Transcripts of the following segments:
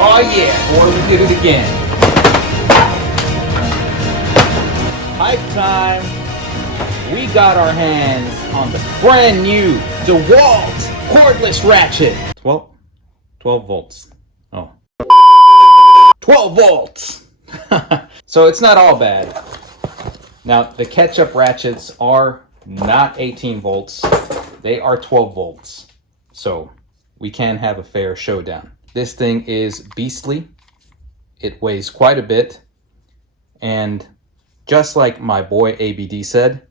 Oh yeah, boy, we did it again. Hype time. We got our hands on the brand new Dewalt cordless ratchet. 12 volts. Oh. 12 volts. So it's not all bad. Now, the catch-up ratchets are not 18 volts. They are 12 volts. So we can have a fair showdown. This thing is beastly. It weighs quite a bit. And just like my boy ABD said,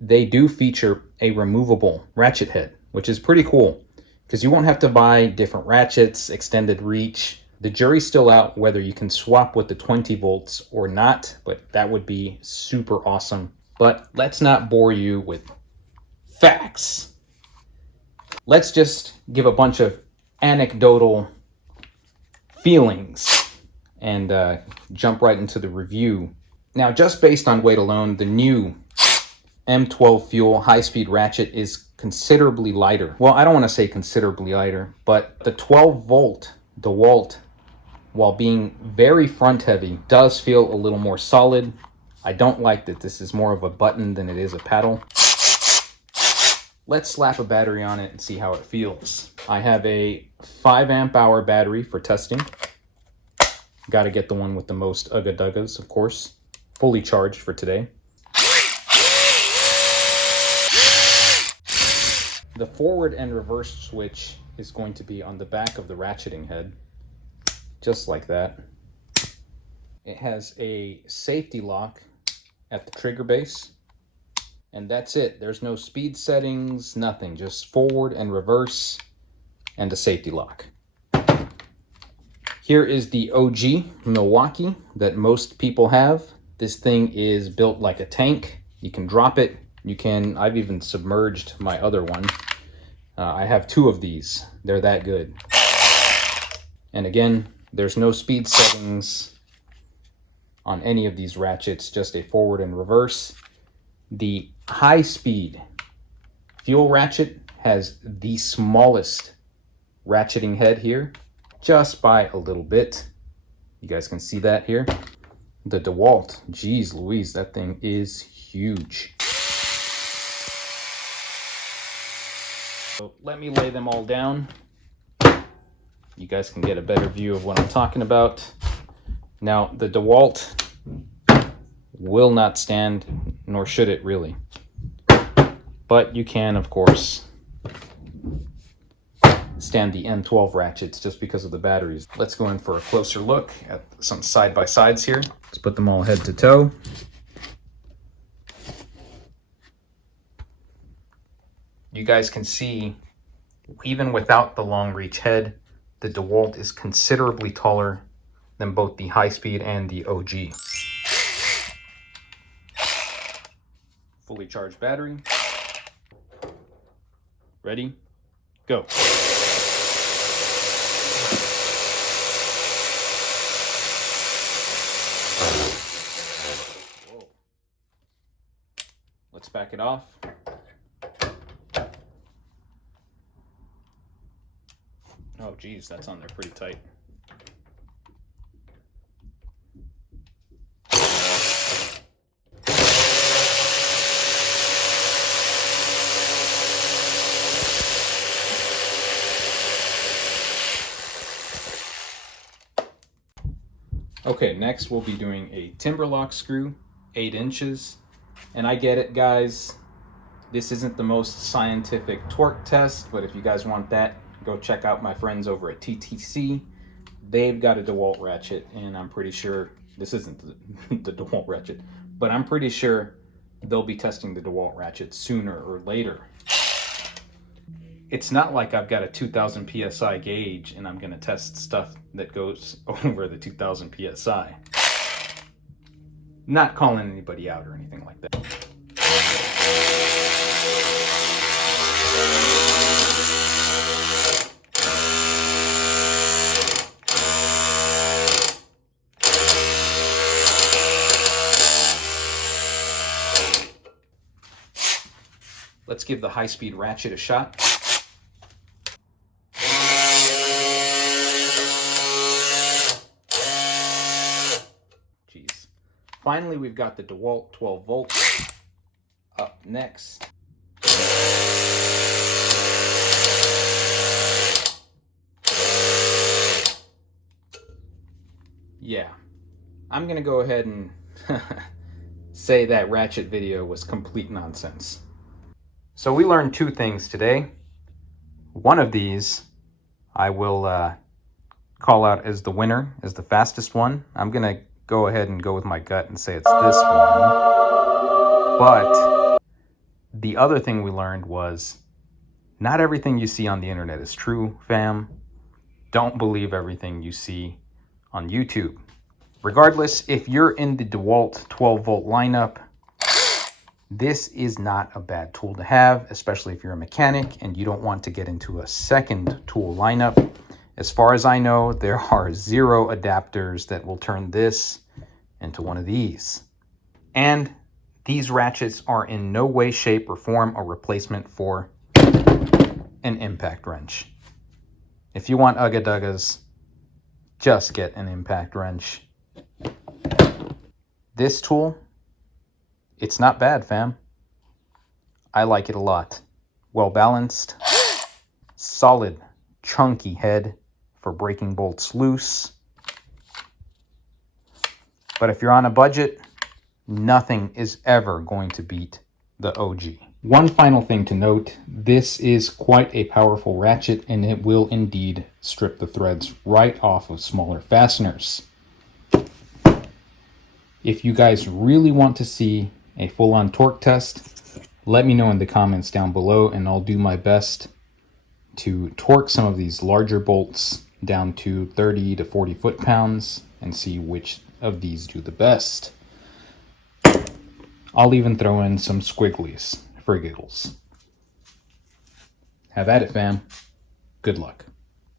they do feature a removable ratchet head, which is pretty cool because you won't have to buy different ratchets, extended reach. The jury's still out whether you can swap with the 20 volts or not, but that would be super awesome. But let's not bore you with facts. Let's just give a bunch of anecdotal feelings and jump right into the review. Now, just based on weight alone, the new M12 fuel high-speed ratchet is considerably lighter. Well, I don't want to say considerably lighter, but the 12-volt Dewalt, while being very front-heavy, does feel a little more solid. I don't like that this is more of a button than it is a paddle. Let's slap a battery on it and see how it feels. I have a 5 amp hour battery for testing. Got to get the one with the most ugga-duggas, of course. Fully charged for today. The forward and reverse switch is going to be on the back of the ratcheting head, just like that. It has a safety lock at the trigger base, and that's it. There's no speed settings, nothing, just forward and reverse and a safety lock. Here is the OG Milwaukee that most people have. This thing is built like a tank. You can drop it. I've even submerged my other one. I have 2 of these. They're that good. And again, there's no speed settings on any of these ratchets, just a forward and reverse. The high speed fuel ratchet has the smallest ratcheting head here, just by a little bit. You guys can see that here. The Dewalt, geez Louise, that thing is huge. So let me lay them all down. You guys can get a better view of what I'm talking about. Now, the Dewalt will not stand, nor should it really. But you can, of course, stand the M12 ratchets just because of the batteries. Let's go in for a closer look at some side-by-sides here. Let's put them all head to toe. You guys can see, even without the long reach head, the Dewalt is considerably taller than both the high speed and the OG. Fully charged battery. Ready? Go. Whoa. Let's back it off. Oh geez, that's on there pretty tight. Okay, next we'll be doing a timber lock screw, 8 inches. And I get it, guys. This isn't the most scientific torque test, but if you guys want that, go check out my friends over at TTC. They've got a Dewalt ratchet, and I'm pretty sure, this isn't the Dewalt ratchet, but I'm pretty sure they'll be testing the Dewalt ratchet sooner or later. It's not like I've got a 2000 PSI gauge and I'm gonna test stuff that goes over the 2000 PSI. Not calling anybody out or anything like that. let's give the high-speed ratchet a shot. Jeez. Finally, we've got the Dewalt 12 volts up next. Yeah, I'm gonna go ahead and say that Ratchet video was complete nonsense. So we learned two things today. One of these I will call out as the winner, as the fastest one. I'm gonna go ahead and go with my gut and say it's this one. But the other thing we learned was not everything you see on the internet is true, fam. Don't believe everything you see on YouTube. Regardless, if you're in the Dewalt 12 volt lineup, this is not a bad tool to have, especially if you're a mechanic and you don't want to get into a second tool lineup. As far as I know, there are 0 adapters that will turn this into one of these. And these ratchets are in no way, shape, or form a replacement for an impact wrench. If you want ugga-duggas, just get an impact wrench. This tool, it's not bad, fam. I like it a lot. Well balanced, solid, chunky head for breaking bolts loose. But if you're on a budget, nothing is ever going to beat the OG. One final thing to note, this is quite a powerful ratchet and it will indeed strip the threads right off of smaller fasteners. If you guys really want to see a full-on torque test, let me know in the comments down below and I'll do my best to torque some of these larger bolts down to 30 to 40 foot-pounds and see which of these do the best. I'll even throw in some squigglies for giggles. Have at it, fam. Good luck.